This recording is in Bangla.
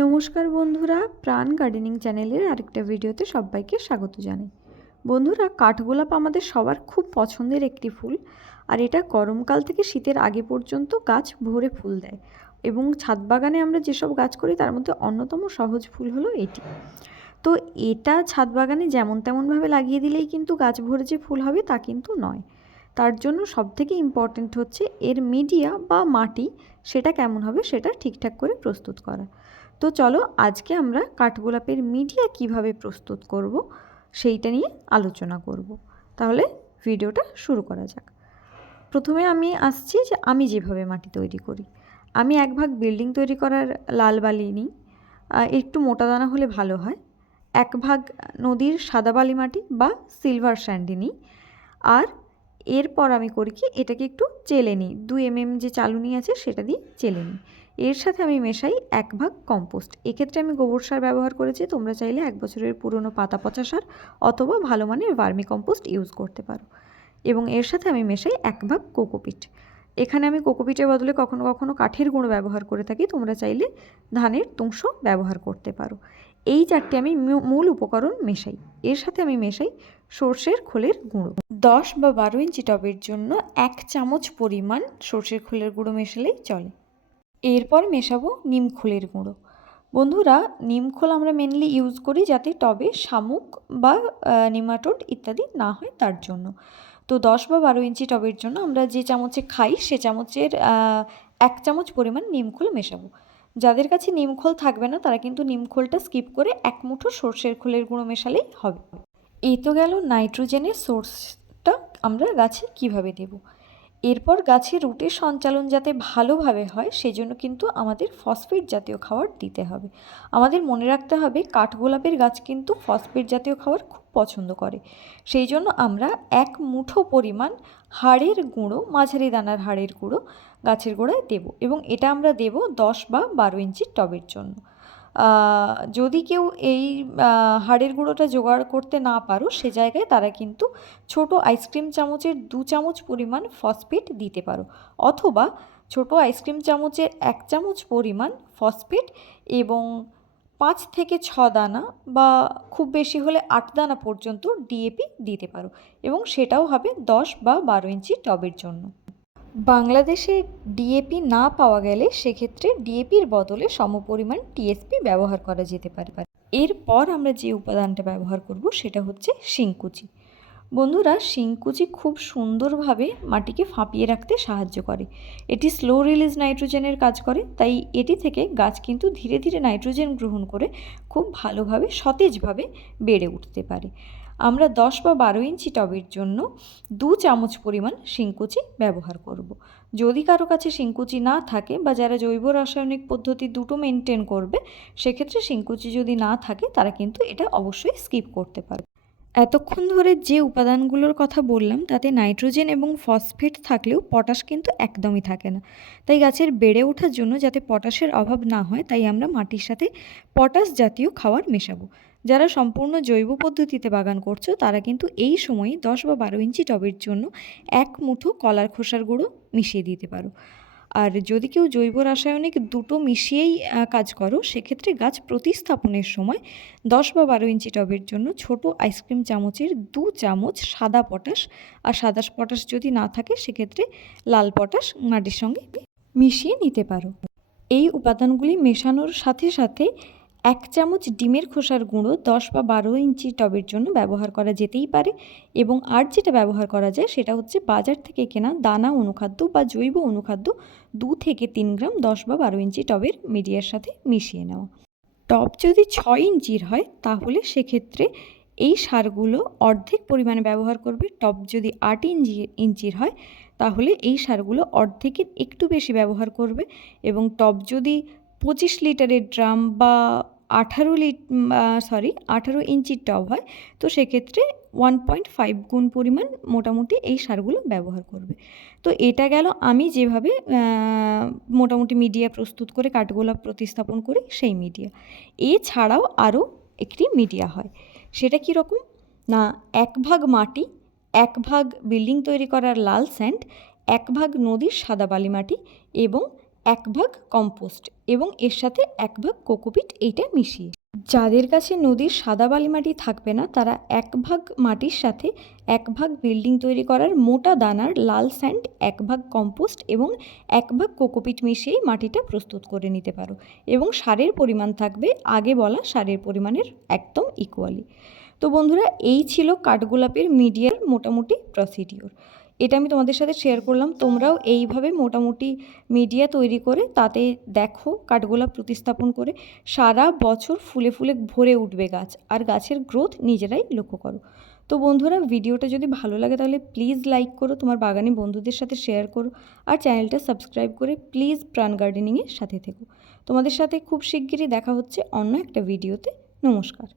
নমস্কার বন্ধুরা, প্রাণ গার্ডেনিং চ্যানেলের আরেকটা ভিডিওতে সবাইকে স্বাগত জানাই। বন্ধুরা, কাঠগোলাপ আমাদের সবার খুব পছন্দের একটি ফুল, আর এটা গরমকাল থেকে শীতের আগে পর্যন্ত গাছ ভরে ফুল দেয়। এবং ছাদ বাগানে আমরা যেসব গাছ করি তার মধ্যে অন্যতম সহজ ফুল হলো এটি। তো এটা ছাদ বাগানে যেমন তেমনভাবে লাগিয়ে দিলেই কিন্তু গাছ ভরে যে ফুল হবে তা কিন্তু নয়। তার জন্য সবথেকে ইম্পর্ট্যান্ট হচ্ছে এর মিডিয়া বা মাটি সেটা কেমন হবে সেটা ঠিকঠাক করে প্রস্তুত করা। তো চলো আজকে আমরা কাঠগোলাপের মিডিয়া কিভাবে প্রস্তুত করব সেইটা নিয়ে আলোচনা করব। তাহলে ভিডিওটা শুরু করা যাক। প্রথমে আমি আসছি যে আমি যেভাবে মাটি তৈরি করি। আমি এক ভাগ বিল্ডিং তৈরি করার লাল বালি নিই, একটু মোটা দানা হলে ভালো হয়। এক ভাগ নদীর সাদা বালি মাটি বা সিলভার স্যান্ডি নিই। আর এরপর আমি করি কি, এটাকে একটু চেলে নিই, 2 mm যে চালুনি আছে সেটা দিয়ে চেলে নিই। এর সাথে আমি মেশাই এক ভাগ কম্পোস্ট। এক্ষেত্রে আমি গোবর সার ব্যবহার করেছি, তোমরা চাইলে 1 বছরের পুরনো পাতা পচা সার অথবা ভালো মানের ভার্মি কম্পোস্ট ইউজ করতে পারো। এবং এর সাথে আমি মেশাই এক ভাগ কোকোপিট। এখানে আমি কোকোপিটের বদলে কখনো কখনো কাঠের গুঁড়ো ব্যবহার করে থাকি, তোমরা চাইলে ধানের তুংশ ব্যবহার করতে পারো। এই চারটে আমি মূল উপকরণ মেশাই। এর সাথে আমি মেশাই সর্ষের খোলের গুঁড়ো। 10 বা 12 ইঞ্চি টবের জন্য 1 চামচ পরিমাণ সর্ষের খোলের গুঁড়ো মেশালেই চলে। এরপর মেশাবো নিম খোলের গুঁড়ো। বন্ধুরা, নিম খোল আমরা মেনলি ইউজ করি যাতে টবে শামুক বা নিমাটোড ইত্যাদি না হয় তার জন্য। তো 10 বা 12 ইঞ্চি টবের জন্য আমরা যে চামচে খাই সে চামচের 1 চামচ পরিমাণ নিমখোল মেশাবো। যাদের কাছে নিমখোল থাকবে না তারা কিন্তু নিমখোলটা স্কিপ করে 1 মুঠো সর্ষের খোলের গুঁড়ো মেশালেই হবে। এই তো গেল নাইট্রোজেনের সোর্সটা আমরা গাছে কিভাবে দেব। এরপর গাছের রুটের সঞ্চালন যাতে ভালোভাবে হয় সেজন্য কিন্তু আমাদের ফসফেট জাতীয় খাবার দিতে হবে। আমাদের মনে রাখতে হবে কাঠগোলাপের গাছ কিন্তু ফসফেট জাতীয় খাবার খুব পছন্দ করে। সেই জন্য আমরা 1 মুঠো পরিমাণ হাড়ের গুঁড়ো, মাঝারি দানার হাড়ের গুঁড়ো গাছের গোড়ায় দেব, এবং এটা আমরা দেব 10 বা 12 ইঞ্চির টবের জন্য। যদি কেউ এই হাড়ের গুঁড়োটা জোগাড় করতে না পারো সে জায়গায় তারা কিন্তু ছোট আইসক্রিম চামচের 2 চামচ পরিমাণ ফসফেট দিতে পারো, অথবা ছোট আইসক্রিম চামচের 1 চামচ পরিমাণ ফসফেট এবং 5 থেকে 6 দানা বা খুব বেশি হলে 8 দানা পর্যন্ত ডিএপি দিতে পারো, এবং সেটাও হবে 10 বা 12 ইঞ্চি টবের জন্য। বাংলাদেশে ডিএপি না পাওয়া গেলে সেক্ষেত্রে ডিএপির বদলে সমপরিমাণ টিএসপি ব্যবহার করা যেতে পারে। এরপর আমরা যে উপাদানটা ব্যবহার করব সেটা হচ্ছে শিংকুচি। বন্ধুরা, শিংকুচি খুব সুন্দরভাবে মাটিকে ফাঁপিয়ে রাখতে সাহায্য করে। এটি স্লো রিলিজ নাইট্রোজেনের কাজ করে, তাই এটি থেকে গাছ কিন্তু ধীরে ধীরে নাইট্রোজেন গ্রহণ করে খুব ভালোভাবে সতেজভাবে বেড়ে উঠতে পারে। আমরা 10 বা 12 ইঞ্চি টবের জন্য 2 চামচ পরিমাণ শিংকুচি ব্যবহার করব। যদি কারো কাছে শিংকুচি না থাকে বা যারা জৈব রাসায়নিক পদ্ধতি দুটো মেনটেন করবে সেক্ষেত্রে শিংকুচি যদি না থাকে তারা কিন্তু এটা অবশ্যই স্কিপ করতে পারবে। এতক্ষণ ধরে যে উপাদানগুলোর কথা বললাম তাতে নাইট্রোজেন এবং ফসফেট থাকলেও পটাশ কিন্তু একদমই থাকে না। তাই গাছের বেড়ে ওঠার জন্য যাতে পটাশের অভাব না হয় তাই আমরা মাটির সাথে পটাশ জাতীয় খাবার মেশাবো। যারা সম্পূর্ণ জৈব পদ্ধতিতে বাগান করছো তারা কিন্তু এই সময়ে 10 বা 12 ইঞ্চি টবের জন্য 1 মুঠো কলার খোসার গুঁড়ো মিশিয়ে দিতে পারো। আর যদি কেউ জৈব রাসায়নিক দুটো মিশিয়েই কাজ করো সেক্ষেত্রে গাছ প্রতিস্থাপনের সময় 10 বা 12 ইঞ্চি টবের জন্য ছোট আইসক্রিম চামচের 2 চামচ সাদা পটাশ, আর সাদা পটাশ যদি না থাকে সেক্ষেত্রে লাল পটাশ মাটির সঙ্গে মিশিয়ে নিতে পারো। এই উপাদানগুলি মেশানোর সাথে সাথে 1 চামচ ডিমের খোসার গুঁড়ো 10 বা 12 ইঞ্চি টবের জন্য ব্যবহার করা যেতেই পারে, এবং আর যেটা ব্যবহার করা যায় সেটা হচ্ছে বাজার থেকে কেনা দানা অনুখাদ্য বা জৈব অনুখাদ্য 2 থেকে 3 গ্রাম 10 বা 12 ইঞ্চি টবের মিডিয়ার সাথে মিশিয়ে নেওয়া। টব যদি 6 ইঞ্চির হয় তাহলে সেক্ষেত্রে এই সারগুলো অর্ধেক পরিমাণে ব্যবহার করবে। টব যদি 8 ইঞ্চির হয় তাহলে এই সারগুলো অর্ধেকের একটু বেশি ব্যবহার করবে, এবং টব যদি 25 লিটারের ড্রাম বা 18 ইঞ্চির টব হয় তো সেক্ষেত্রে 1.5 গুণ পরিমাণ মোটামুটি এই সারগুলো ব্যবহার করবে। তো এটা গেল আমি যেভাবে মোটামুটি মিডিয়া প্রস্তুত করে কাঠগোলাপ প্রতিস্থাপন করি সেই মিডিয়া। এছাড়াও আরও একটি মিডিয়া হয়, সেটা কীরকম না, 1 ভাগ মাটি, 1 ভাগ বিল্ডিং তৈরি করার লাল স্যান্ড, 1 ভাগ নদীর সাদা বালি মাটি এবং 1 ভাগ কম্পোস্ট এবং এর সাথে 1 ভাগ কোকোপিট এইটা মিশিয়ে। যাদের কাছে নদীর সাদা বালি মাটি থাকবে না তারা 1 ভাগ মাটির সাথে 1 ভাগ বিল্ডিং তৈরি করার মোটা দানার লাল স্যান্ড, 1 ভাগ কম্পোস্ট এবং 1 ভাগ কোকোপিট মিশিয়েই মাটিটা প্রস্তুত করে নিতে পারো এবং সারের পরিমাণ থাকবে আগে বলা সারের পরিমাণের একদম ইকুয়ালি। তো বন্ধুরা, এই ছিল কাঠগোলাপের মিডিয়ার মোটামুটি প্রসিডিওর। এটা আমি তোমাদের সাথে শেয়ার করলাম। তোমরাও এইভাবে মোটামুটি মিডিয়া তৈরি করে তাতে দেখো কাঠগোলাপ প্রতিস্থাপন করে সারা বছর ফুলে ফুলে ভরে উঠবে গাছ, আর গাছের গ্রোথ নিজেরাই লক্ষ্য করো। তো বন্ধুরা, ভিডিওটা যদি ভালো লাগে তাহলে প্লিজ লাইক করো, তোমার বাগানি বন্ধুদের সাথে শেয়ার করো, আর চ্যানেলটা সাবস্ক্রাইব করে প্লিজ প্রাণ গার্ডেনিংয়ের সাথে থেকো। তোমাদের সাথে খুব শিগগিরই দেখা হচ্ছে অন্য একটা ভিডিওতে। নমস্কার।